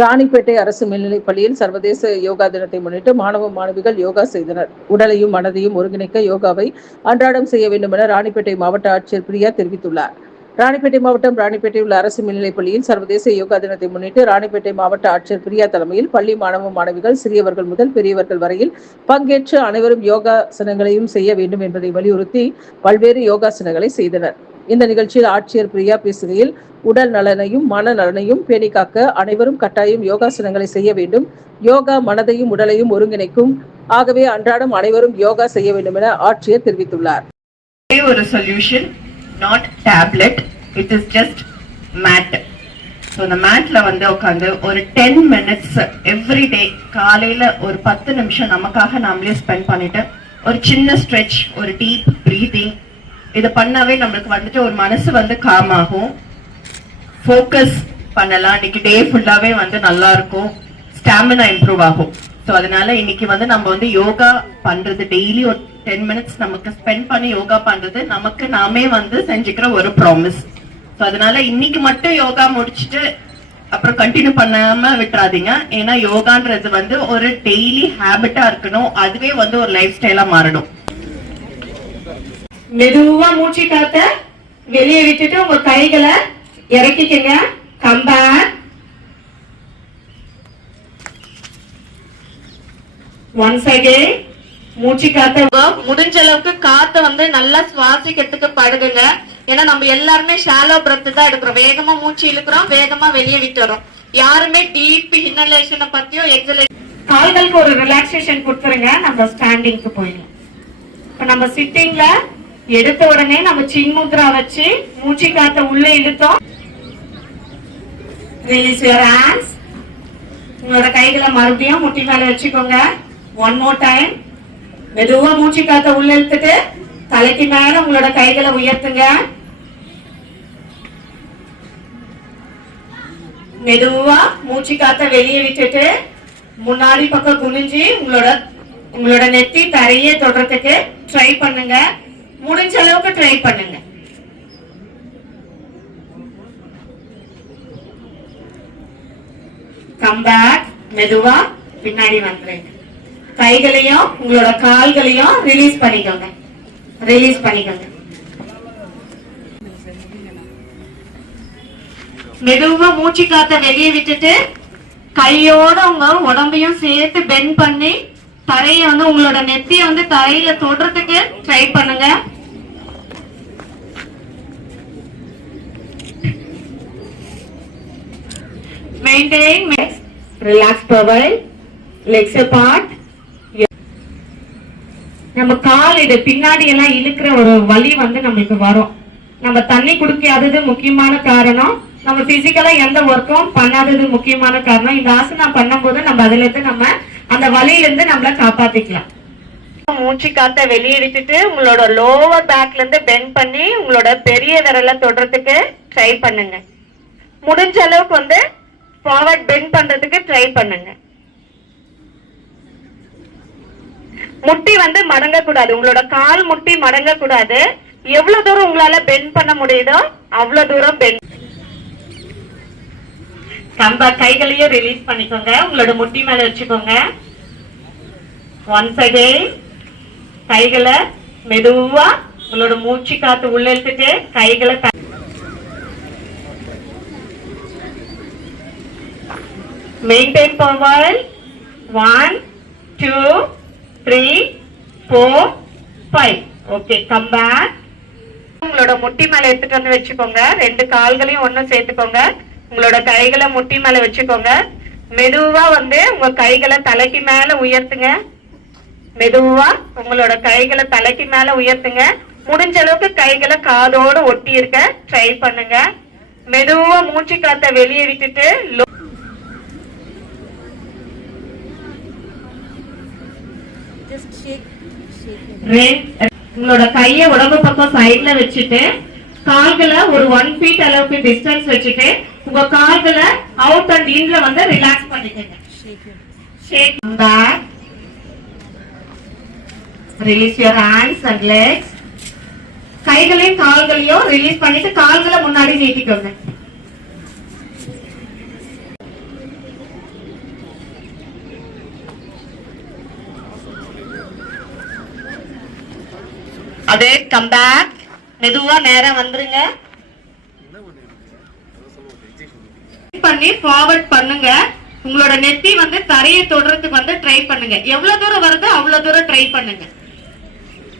ராணிப்பேட்டை அரசு மேல்நிலைப் பள்ளியில் சர்வதேச யோகா தினத்தை முன்னிட்டு மாணவ மாணவிகள் யோகா செய்தனர். உடலையும் மனதையும் ஒருங்கிணைக்க யோகாவை அன்றாடம் செய்ய வேண்டும் என ராணிப்பேட்டை மாவட்ட ஆட்சியர் பிரியா தெரிவித்துள்ளார். ராணிப்பேட்டை மாவட்டம் ராணிப்பேட்டை உள்ள அரசு மேல்நிலைப் பள்ளியில் சர்வதேச யோகா தினத்தை முன்னிட்டு ராணிப்பேட்டை மாவட்ட ஆட்சியர் பிரியா தலைமையில் பள்ளி மாணவ மாணவிகள் சிறியவர்கள் முதல் பெரியவர்கள் வரையில் பங்கேற்று அனைவரும் யோகாசனங்களையும் செய்ய வேண்டும் என்பதை வலியுறுத்தி பல்வேறு யோகாசனங்களை செய்தனர். இந்த நிகழ்ச்சியில் ஆட்சியர் பிரியா பேசுகையில், உடல் நலனையும் மன நலனையும் பேணி காக்க அனைவரும் கட்டாயம் யோகாசனங்களை செய்ய வேண்டும். யோகா மனதையும் உடலையும் ஒருங்கிணைக்கும். ஆகவே அன்றாடம் அனைவரும் யோகா செய்ய வேண்டும் என ஆட்சியர் தெரிவித்துள்ளார். ஒரு solution, not tablet, it is just mat. So the matல வந்து உட்கார்ந்து ஒரு 10 minutes every day காலையில ஒரு 10 நிமிஷம் நமக்காக நாமளே ஸ்பெண்ட் பண்ணிட்டு ஒரு சின்ன ஸ்ட்ரெச், ஒரு டீப் பிரீதிங் இத பண்ணாவே நமக்கு வந்துட்டு ஒரு மனசு வந்து காம் ஆகும். ஃபோக்கஸ் பண்ணலாம். இன்னைக்கு டே ஃபுல்லாவே வந்து நல்லா இருக்கும். ஸ்டாமினா இம்ப்ரூவ் ஆகும். ஸோ அதனால இன்னைக்கு வந்து நம்ம வந்து யோகா பண்றது, டெய்லி ஒரு 10 மினிட்ஸ் நமக்கு ஸ்பெண்ட் பண்ணி யோகா பண்றது நமக்கு நாமே வந்து செஞ்சுக்கிற ஒரு ப்ராமிஸ். ஸோ அதனால இன்னைக்கு மட்டும் யோகா முடிச்சுட்டு அப்புறம் கண்டினியூ பண்ணாம விட்டுறாதீங்க. ஏன்னா யோகான்றது வந்து ஒரு டெய்லி ஹேபிட்டா இருக்கணும். அதுவே வந்து ஒரு லைஃப் ஸ்டைலா மாறணும். மெதுவா மூச்சு காத்த வெளியே விட்டுட்டு உங்க கைகளை இறக்கிக்கங்க. Come back. ஒன்ஸ் அகைன் மூச்சு காத்த முடிஞ்ச அளவுக்கு காத்த வந்து நல்லா சுவாசிக்கிறதுக்கு பழகுங்க. ஏன்னா நம்ம எல்லாருமே ஷாலோ பிரெத் தான் எடுக்கிறோம். வேகமா மூச்சு இழுக்கிறோம், வேகமா வெளியே விட்டுறோம். யாருமே டீப் இன்ஹலேஷனை பத்தியோ எக்ஸலேஷன். கால்களுக்கு ஒரு ரிலாக்ஸேஷன் கொடுத்துருங்க. நம்ம ஸ்டாண்டிங்க்கு போயிடலாம். இப்ப நம்ம சிட்டிங்ல எடுத்த உடனே நம்ம சின் முத்ரா வச்சு மூச்சு காத்த உள்ள இழுத்தோம். Release your hands. உங்களோட கைகளை மறுபடியும் முட்டி மேல வச்சுக்கோங்க. One more time. மெதுவா மூச்சு காத்த உள்ள இழுத்துட்டு தலைக்கு மேல உங்களோட கைகளை உயர்த்துங்க. மெதுவா மூச்சு காத்த வெளியே விட்டுட்டு முன்னாடி பக்கம் குனிஞ்சு உங்களோட நெத்தி தரையே தொடுறதுக்கு ட்ரை பண்ணுங்க. முடிஞ்ச அளவுக்கு ட்ரை பண்ணுங்க. Come back. மெதுவா பின்னாடி வந்துருங்க. கைகளையும் உங்களோட கால்களையும் ரிலீஸ் பண்ணிக்கோங்க. ரிலீஸ் பண்ணிக்கோங்க. மெதுவா மூச்சு காத்த வெளியே விட்டுட்டு கையோட உங்க உடம்பையும் சேர்த்து பெண்ட் பண்ணி தரைய வந்து உங்களோட நெத்திய வந்து தரையில தொடுறதுக்கு ட்ரை பண்ணுங்க. Maintain, relax profile, legs apart. நம்ம கால் இது பின்னாடி எல்லாம் இழுக்கிற ஒரு வலி வந்து நமக்கு வரும். நம்ம தண்ணி குடிக்காதது முக்கியமான காரணம். நம்ம பிசிக்கலா எந்த ஒர்க்கும் பண்ணாதது முக்கியமான காரணம். இந்த ஆசனம் பண்ணும்போது நம்ம அதுல இருந்து நம்ம அந்த வலியில இருந்து நம்மள காப்பாத்திக்கலாம். மூச்சு காத்த வெளியே விட்டுட்டு உங்களோட லோவர் பேக்ல இருந்து பெண்ட் பண்ணி உங்களோட பெரிய விரல தொடுறதுக்கு ட்ரை பண்ணுங்க. முடிஞ்ச அளவுக்கு வந்து ஃபார்வர்ட் பெண்ட் பண்றதுக்கு ட்ரை பண்ணுங்க. முட்டி வந்து மடங்க கூடாது. உங்களோட கால் முட்டி மடங்க கூடாது. எவ்வளவு தூரம் உங்களால பெண்ட் பண்ண முடியுதோ அவ்வளவு தூரம் பெண்ட். நம்ம கைகளையும் ரிலீஸ் பண்ணிக்கோங்க. உங்களோட முட்டி மேல வச்சுக்கோங்க. ஒன்ஸ் அகைன் கைகளை மெதுவா உங்களோட மூச்சு காத்து உள்ள இழுத்துட்டு கைகளை maintain forward. 1 2 3 4 5. Okay, come back. உங்களோட முட்டி மேல எடுத்துட்டு வந்து வச்சுக்கோங்க. ரெண்டு கால்களையும் ஒன்னும் சேர்த்துக்கோங்க. உங்களோட கைகளை முட்டி மேல வச்சுக்கோங்க. மெதுவா வந்து உங்க கைகளை தலைக்கு மேல உயர்த்துங்க. மெதுவா உங்களோட கைகளை தலைக்கு மேல உயர்த்துங்க. முடிஞ்ச அளவுக்கு கைகளை காதோடு ஒட்டி இருக்க ட்ரை பண்ணுங்க. மெதுவா மூச்சு காத்த வெளியே விட்டுட்டு உங்களோட கைய உடம்பு பக்கம் சைட்ல வச்சுட்டு கால்களை ஒரு 1 feet அளவுக்கு டிஸ்டன்ஸ் வச்சுட்டு உங்க கால்களை அவுட் அண்ட் இன்ல வந்து ரிலாக்ஸ் பண்ணிக்கங்க. Shake back. Release your hands and legs. கைகளையும் கால்களையும் ரிலீஸ் பண்ணிட்டு கால்களை முன்னாடி நீட்டிக்கோங்க. அதே கம் பேக். மெதுவா நேரா வந்துருங்க. பண்ணி ஃபார்வர்ட் பண்ணுங்க. உங்களோட நெத்தி வந்து தரையை தொடுறதுக்கு வந்து ட்ரை பண்ணுங்க. எவ்வளவு தூரம் வருதோ அவ்வளவு தூரம் ட்ரை பண்ணுங்க.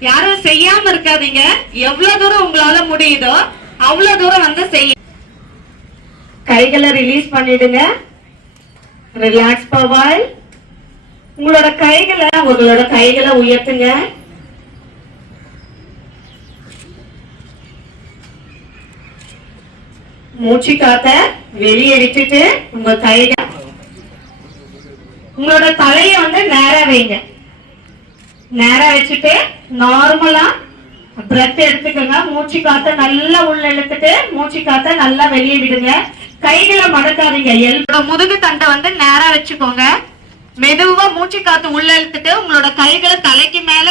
யாரும் செய்யாம இருக்காதீங்க. எவ்வளவு தூரம் உங்களால முடியுதோ அவ்வளவு தூரம் வந்து செய்ய. கைகளை ரிலீஸ் பண்ணிடுங்க. Relax for while. உங்களோட கைகளை உயர்த்துங்க. மூச்சு காத்த வெளியே விட்டுட்டு உங்களோட தலைய வந்து நேரா வைங்க. நேரா வச்சுட்டு நார்மலா பிரெத் எடுத்துக்கோங்க. மூச்சு காத்த நல்லா உள்ள இழுத்துட்டு மூச்சு காத்த நல்லா வெளியே விடுங்க. கைகளை மடக்காதீங்க. முதுகு தண்டை வந்து நேரா வச்சுக்கோங்க. மெதுவா மூச்சு காத்து உள்ள இழுத்துட்டு உங்களோட கைகளை தலைக்கு மேல